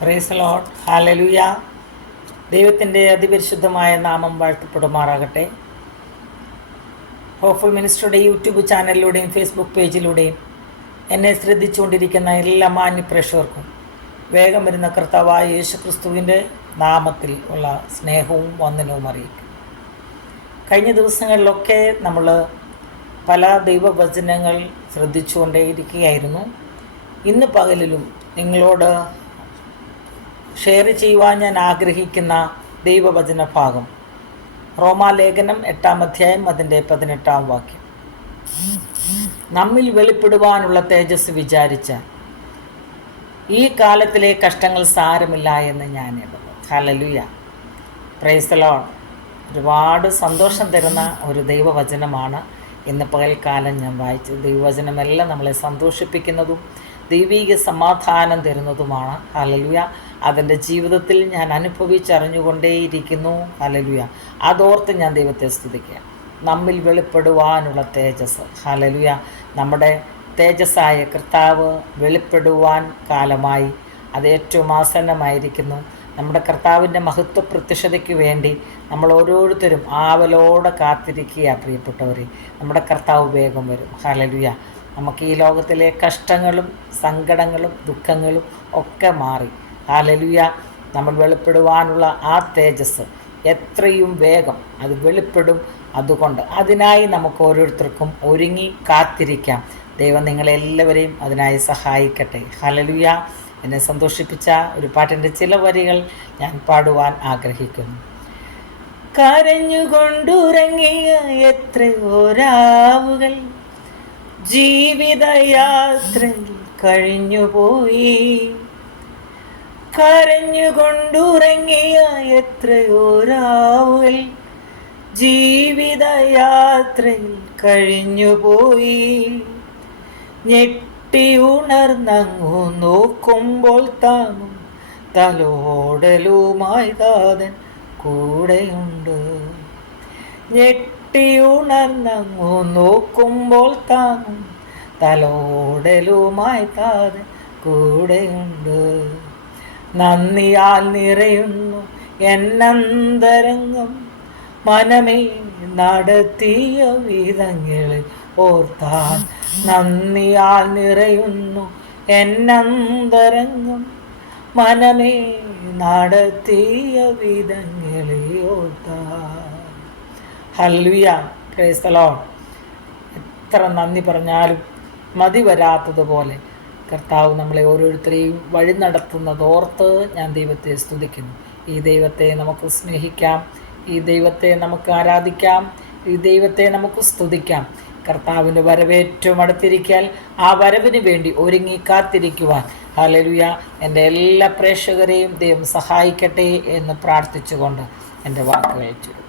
Praise the Lord. Hallelujah. ദൈവത്തിൻ്റെ അതിപരിശുദ്ധമായ നാമം വാഴ്ത്തപ്പെടുമാറാകട്ടെ. ഹോപ്പ്ഫുൾ മിനിസ്റ്ററുടെ യൂട്യൂബ് ചാനലിലൂടെയും ഫേസ്ബുക്ക് പേജിലൂടെയും എന്നെ ശ്രദ്ധിച്ചുകൊണ്ടിരിക്കുന്ന എല്ലാ മാന്യപ്രേക്ഷകർക്കും വേഗം വരുന്ന കർത്താവായ യേശുക്രിസ്തുവിൻ്റെ നാമത്തിൽ ഉള്ള സ്നേഹവും വന്ദനവും അറിയിക്കും. കഴിഞ്ഞ ദിവസങ്ങളിലൊക്കെ നമ്മൾ പല ദൈവവചനങ്ങൾ ശ്രദ്ധിച്ചുകൊണ്ടേയിരിക്കുകയായിരുന്നു. ഇന്ന് പകലിലും നിങ്ങളോട് ഷെയർ ചെയ്യുവാൻ ഞാൻ ആഗ്രഹിക്കുന്ന ദൈവവചന ഭാഗം റോമാലേഖനം 8-ാം അധ്യായം അതിൻ്റെ 18-ാം വാക്യം. നമ്മിൽ വെളിപ്പെടുവാനുള്ള തേജസ് വിചാരിച്ച ഈ കാലത്തിലെ കഷ്ടങ്ങൾ സാരമില്ല എന്ന് ഞാൻ എഴുതുന്നു. ഹല്ലേലൂയ. Praise the Lord. ഒരുപാട് സന്തോഷം തരുന്ന ഒരു ദൈവവചനമാണ് ഇന്ന് പകൽക്കാലം ഞാൻ വായിച്ചത്. ദൈവവചനമെല്ലാം നമ്മളെ സന്തോഷിപ്പിക്കുന്നതും ദൈവിക സമാധാനം തരുന്നതുമാണ്. ഹല്ലേലൂയ. അതിൻ്റെ ജീവിതത്തിൽ ഞാൻ അനുഭവിച്ചറിഞ്ഞുകൊണ്ടേയിരിക്കുന്നു. ഹല്ലേലൂയ. അതോർത്ത് ഞാൻ ദൈവത്തെ സ്തുതിക്കുക. നമ്മിൽ വെളിപ്പെടുവാനുള്ള തേജസ്. ഹല്ലേലൂയ. നമ്മുടെ തേജസ്സായ കർത്താവ് വെളിപ്പെടുവാൻ കാലമായി. അത് ഏറ്റവും ആസന്നമായിരിക്കുന്നു. നമ്മുടെ കർത്താവിൻ്റെ മഹത്വ പ്രത്യക്ഷതയ്ക്ക് വേണ്ടി നമ്മൾ ഓരോരുത്തരും ആവലോടെ കാത്തിരിക്കുക. പ്രിയപ്പെട്ടവരെ, നമ്മുടെ കർത്താവ് വേഗം വരും. ഹല്ലേലൂയ. നമുക്ക് ഈ ലോകത്തിലെ കഷ്ടങ്ങളും സങ്കടങ്ങളും ദുഃഖങ്ങളും ഒക്കെ മാറി ഹല്ലേലൂയ നമ്മൾ വെളിപ്പെടുവാനുള്ള ആ തേജസ് എത്രയും വേഗം അത് വെളിപ്പെടും. അതുകൊണ്ട് അതിനായി നമുക്ക് ഓരോരുത്തർക്കും ഒരുങ്ങി കാത്തിരിക്കാം. ദൈവം നിങ്ങളെല്ലാവരെയും അതിനായി സഹായിക്കട്ടെ. ഹല്ലേലൂയ. എന്നെ സന്തോഷിപ്പിച്ച ഒരു പാട്ടിൻ്റെ ചില വരികൾ ഞാൻ പാടുവാൻ ആഗ്രഹിക്കുന്നു. കരഞ്ഞുകൊണ്ടുറങ്ങിയ എത്രയോ രാവുകൾ ജീവിതയാത്രയിൽ കഴിഞ്ഞുപോയി. കരഞ്ഞുകൊണ്ടുറങ്ങിയ എത്രയോ രാവുകൾ ജീവിതയാത്രയിൽ കഴിഞ്ഞുപോയി. ഞെട്ടി ഉണർന്നങ്ങു നോക്കുമ്പോൾ താങ്ങും തലോടലുമായി താതൻ കൂടെയുണ്ട്. ഞെട്ടി ഉണർന്നങ്ങു നോക്കുമ്പോൾ താങ്ങും തലോടലുമായി താതൻ കൂടെയുണ്ട്. നന്ദിയാൽ നിറയുന്നു എന്നന്തരംഗം മനമേ നടത്തിയ വിധങ്ങളെ ഓർത്താൽ. നന്ദിയാൽ നിറയുന്നു എന്നന്തരംഗം മനമേ നടത്തിയ വിധങ്ങളെ ഓർത്താൽ. ഹല്ലേലൂയ. Praise the Lord. എത്ര നന്ദി പറഞ്ഞാലും മതി വരാത്തതുപോലെ കർത്താവ് നമ്മളെ ഓരോരുത്തരെയും വഴി നടത്തുന്നതോർത്ത് ഞാൻ ദൈവത്തെ സ്തുതിക്കുന്നു. ഈ ദൈവത്തെ നമുക്ക് സ്നേഹിക്കാം, ഈ ദൈവത്തെ നമുക്ക് ആരാധിക്കാം, ഈ ദൈവത്തെ നമുക്ക് സ്തുതിക്കാം. കർത്താവിൻ്റെ വരവേറ്റവും അടുത്തിരിക്കാൻ ആ വരവിന് വേണ്ടി ഒരുങ്ങി കാത്തിരിക്കുവാൻ ഹല്ലേലൂയ എൻ്റെ എല്ലാ പ്രേക്ഷകരെയും ദൈവം സഹായിക്കട്ടെ എന്ന് പ്രാർത്ഥിച്ചുകൊണ്ട് എൻ്റെ വാക്കുകൾ ചുരുക്കും.